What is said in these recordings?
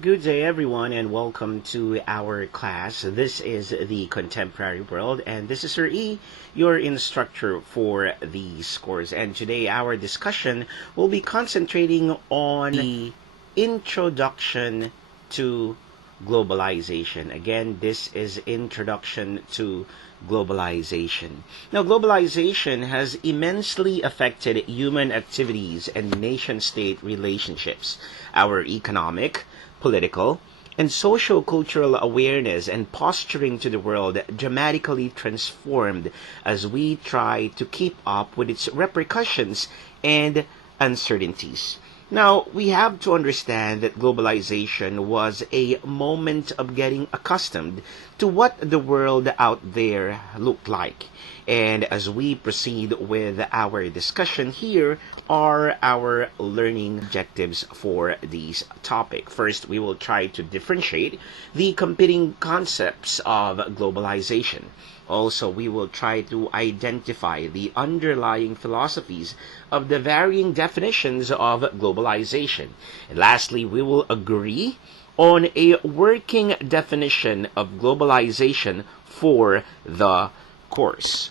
Good day, everyone, and welcome to our class. This is the Contemporary World, and this is Sir E, your instructor for these course. And today, our discussion will be concentrating on the introduction to globalization. Again, this is introduction to globalization. Now, globalization has immensely affected human activities and nation-state relationships, our economic, political, and social-cultural awareness and posturing to the world dramatically transformed as we try to keep up with its repercussions and uncertainties. Now, we have to understand that globalization was a moment of getting accustomed to what the world out there looked like. And as we proceed with our discussion, here are our learning objectives for this topic. First, we will try to differentiate the competing concepts of globalization. Also, we will try to identify the underlying philosophies of the varying definitions of globalization. And lastly, we will agree on a working definition of globalization for the course.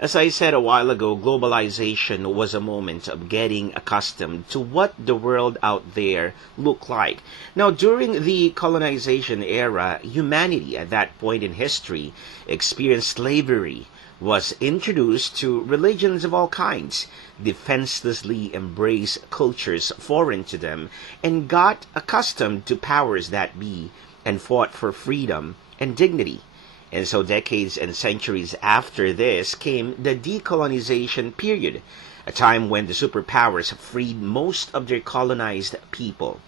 As I said a while ago, globalization was a moment of getting accustomed to what the world out there looked like. Now, during the colonization era, humanity at that point in history experienced slavery, was introduced to religions of all kinds, defenselessly embraced cultures foreign to them, and got accustomed to powers that be, and fought for freedom and dignity. And so decades and centuries after this came the decolonization period, a time when the superpowers freed most of their colonized people.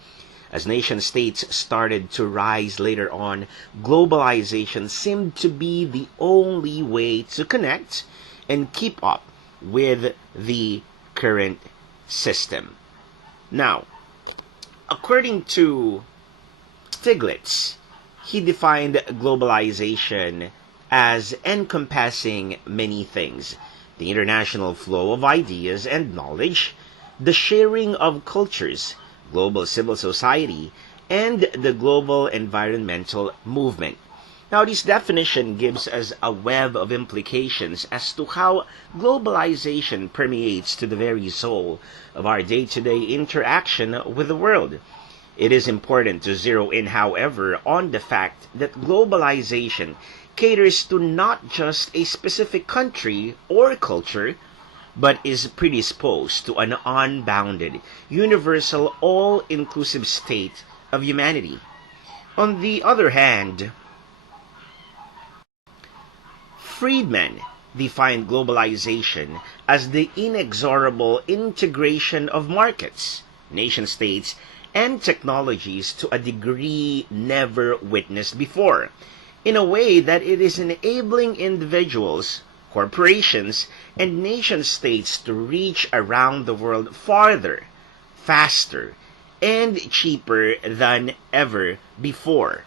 As nation states started to rise later on, globalization seemed to be the only way to connect and keep up with the current system. Now, according to Stiglitz, he defined globalization as encompassing many things: the international flow of ideas and knowledge, the sharing of cultures, global civil society, and the global environmental movement. Now, this definition gives us a web of implications as to how globalization permeates to the very soul of our day-to-day interaction with the world. It is important to zero in, however, on the fact that globalization caters to not just a specific country or culture, but is predisposed to an unbounded, universal, all-inclusive state of humanity. On the other hand, Friedman defined globalization as the inexorable integration of markets, nation-states, and technologies to a degree never witnessed before, in a way that it is enabling individuals, corporations, and nation-states to reach around the world farther, faster, and cheaper than ever before.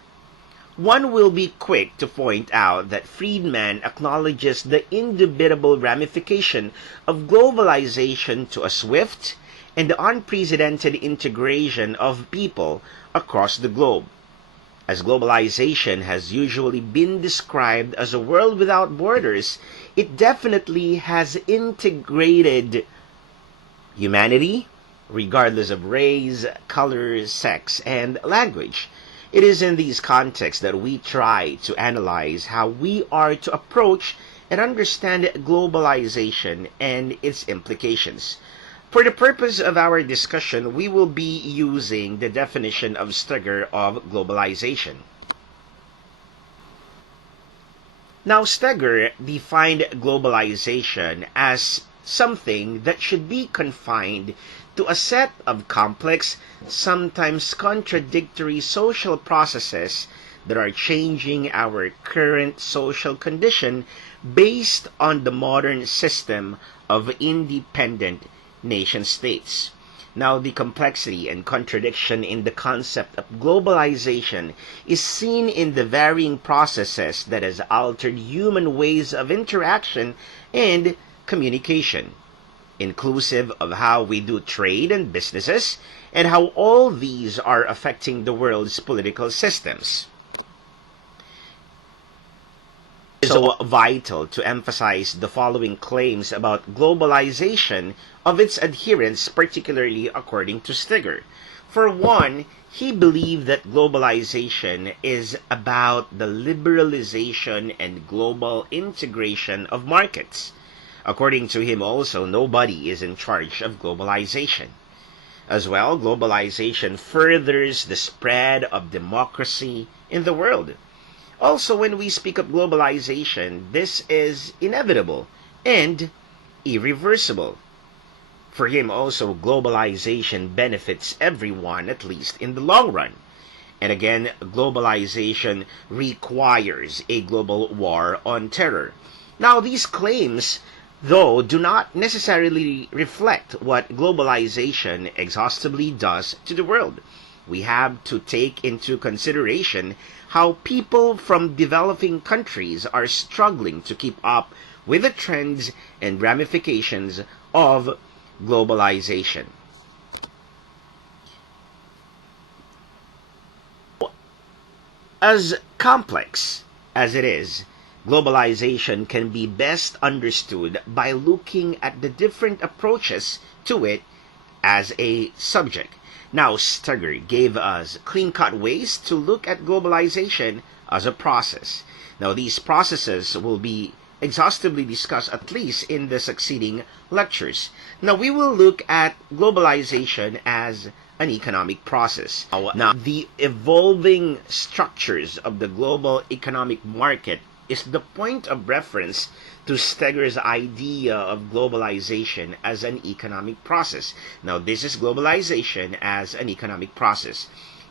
One will be quick to point out that Friedman acknowledges the indubitable ramification of globalization to a swift and the unprecedented integration of people across the globe. As globalization has usually been described as a world without borders, it definitely has integrated humanity, regardless of race, color, sex, and language. It is in these contexts that we try to analyze how we are to approach and understand globalization and its implications. For the purpose of our discussion, we will be using the definition of Stagger of globalization. Now, Stagger defined globalization as something that should be confined to a set of complex, sometimes contradictory social processes that are changing our current social condition based on the modern system of independent nation states. Now, the complexity and contradiction in the concept of globalization is seen in the varying processes that has altered human ways of interaction and communication. inclusive of how we do trade and businesses, and how all these are affecting the world's political systems. It is so vital to emphasize the following claims about globalization of its adherents, particularly according to Stagger. For one, he believed that globalization is about the liberalization and global integration of markets. According to him also, nobody is in charge of globalization. As well, globalization furthers the spread of democracy in the world. Also, when we speak of globalization, this is inevitable and irreversible. For him also, globalization benefits everyone, at least in the long run. And again, globalization requires a global war on terror. Now, these claims, though, do not necessarily reflect what globalization exhaustively does to the world. We have to take into consideration how people from developing countries are struggling to keep up with the trends and ramifications of globalization. As complex as it is, globalization can be best understood by looking at the different approaches to it as a subject. Now, Stagger gave us clean-cut ways to look at globalization as a process. Now, these processes will be exhaustively discussed at least in the succeeding lectures. Now, we will look at globalization as an economic process. Now, the evolving structures of the global economic market is the point of reference to Stagger's idea of globalization as an economic process. Now, this is globalization as an economic process.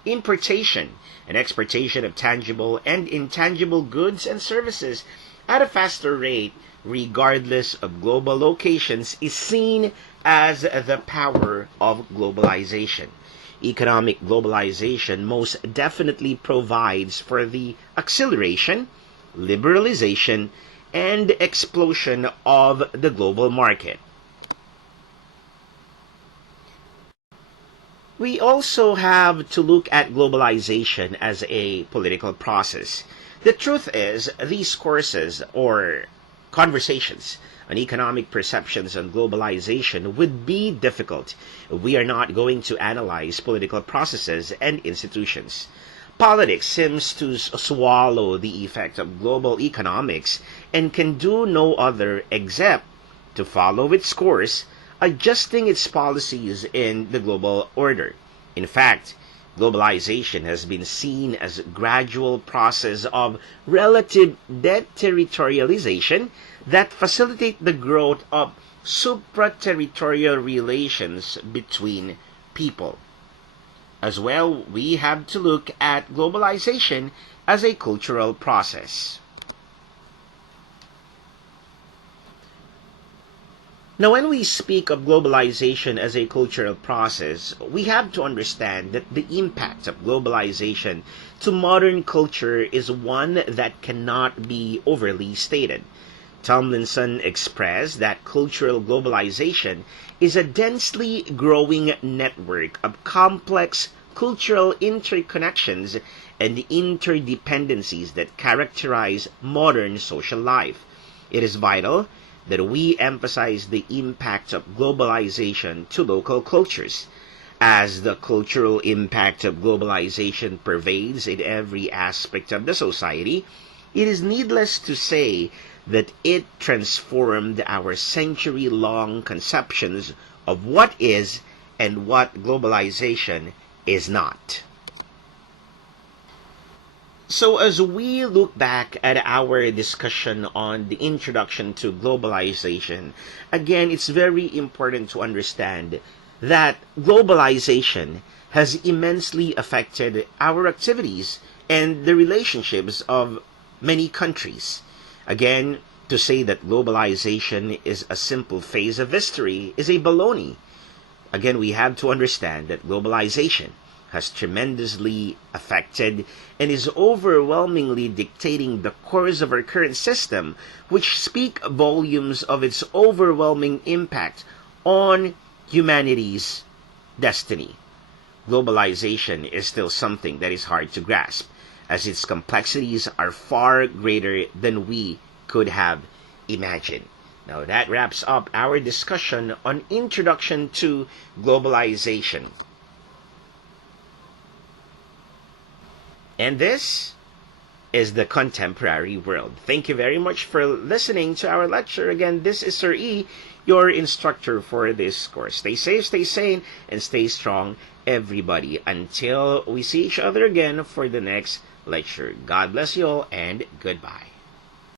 Importation and exportation of tangible and intangible goods and services at a faster rate, regardless of global locations, is seen as the power of globalization. Economic globalization most definitely provides for the acceleration, liberalization, and explosion of the global market. We also have to look at globalization as a political process. The truth is, these courses or conversations on economic perceptions on globalization would be difficult if we are not going to analyze political processes and institutions. Politics seems to swallow the effect of global economics and can do no other except to follow its course, adjusting its policies in the global order. In fact, globalization has been seen as a gradual process of relative deterritorialization that facilitate the growth of supra-territorial relations between people. As well, we have to look at globalization as a cultural process. Now, when we speak of globalization as a cultural process, we have to understand that the impact of globalization to modern culture is one that cannot be overly stated. Tomlinson expressed that cultural globalization is a densely growing network of complex cultural interconnections and interdependencies that characterize modern social life. It is vital that we emphasize the impact of globalization to local cultures. As the cultural impact of globalization pervades in every aspect of the society, it is needless to say that it transformed our century-long conceptions of what is and what globalization is not. So as we look back at our discussion on the introduction to globalization, again, it's very important to understand that globalization has immensely affected our activities and the relationships of many countries. Again, to say that globalization is a simple phase of history is a baloney. Again, we have to understand that globalization has tremendously affected and is overwhelmingly dictating the course of our current system, which speak volumes of its overwhelming impact on humanity's destiny. Globalization is still something that is hard to grasp, as its complexities are far greater than we could have imagined. Now, that wraps up our discussion on Introduction to Globalization. And this is the contemporary world. Thank you very much for listening to our lecture. Again, this is Sir E, your instructor for this course. Stay safe, stay sane, and stay strong, everybody. Until we see each other again for the next lecture. God bless you all, and goodbye.